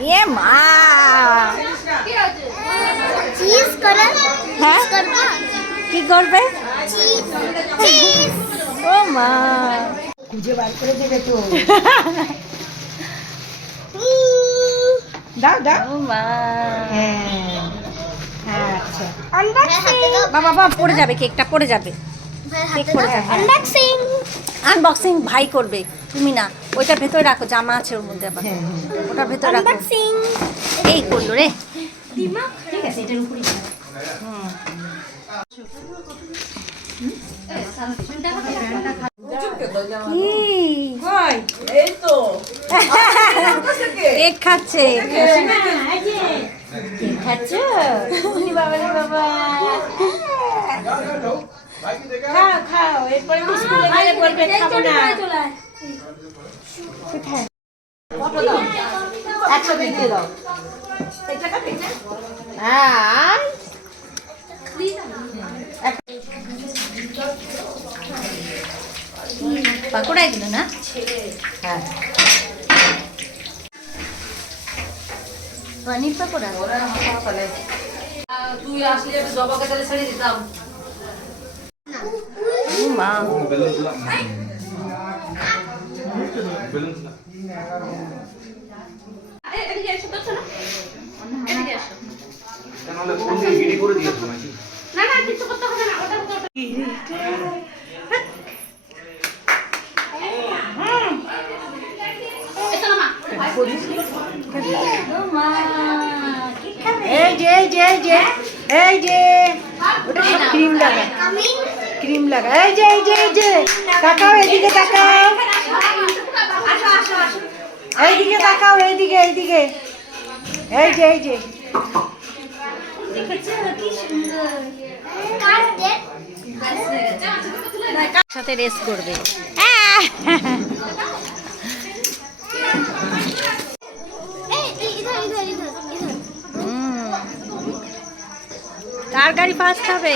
এ মা। চিজ করে? হ্যাঁ? কি করবে? ও মা। খুঁজে বার করে দেবে তো দাও দাও। ও মা। হ্যাঁ। হ্যাঁ আচ্ছা। বাবা বাবা পড়ে যাবে কেকটা পড়ে যাবে। কেক পড়ে যাবে। আনবক্সিং আনবক্সিং ভাই করবে। তুমি না ওইটার ভেতরে রাখো জামা আছে ওর মধ্যে আবার। হ্যাঁ হ্যাঁ। ওটার ভেতরে রাখো। এই করল রে। ঠিক আছে এটার কেক খাচ্ছে। কেক খাচ্ছ? বাবা বাবা। খাও খাও এরপরে স্কুলে গেলে বলবে খাব না। দাও হ্যাঁ পাকোড়া এগুলো না হ্যাঁ পনির পাকোড়া তুই আসলে একটু জবাকে তাহলে ছেড়ে দিতাম মা না না কিছু করতে হবে না ওটা ওটা ওটা। এসো না মা এই যে এই যে এই যে এই যে ওটা সব ক্রিম লাগা ক্রিম লাগা এই যে এই যে এই যে তাকাও এইদিকে তাকাও। আসো আসো আসো এইদিকে তাকাও এইদিকে এইদিকে। এই যে এই যে। সাথে রেস করবে। হুম। কার গাড়ি ফার্স্ট হবে?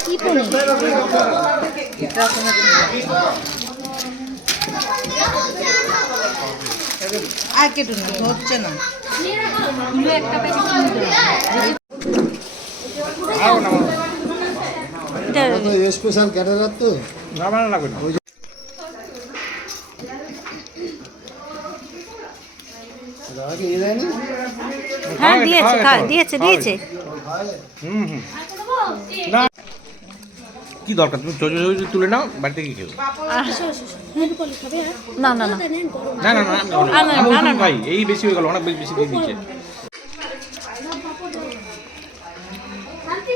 কি পনি আর কেটু না হচ্ছে না স্পেশাল ক্যাটারার তো? দাদাকে ইয়ে দেয় না। হ্যাঁ দিয়েছে দিয়েছে দিয়েছে। কি দরকার? তুমি চোখ চোখ তুলে নাও বাড়ি থেকে খেও না না না। না না না না, না, আমি না, না, ওষুধ খাই। এই বেশি হয়ে গেল অনেক বেশি বেশি দিয়ে দিচ্ছে শান্তি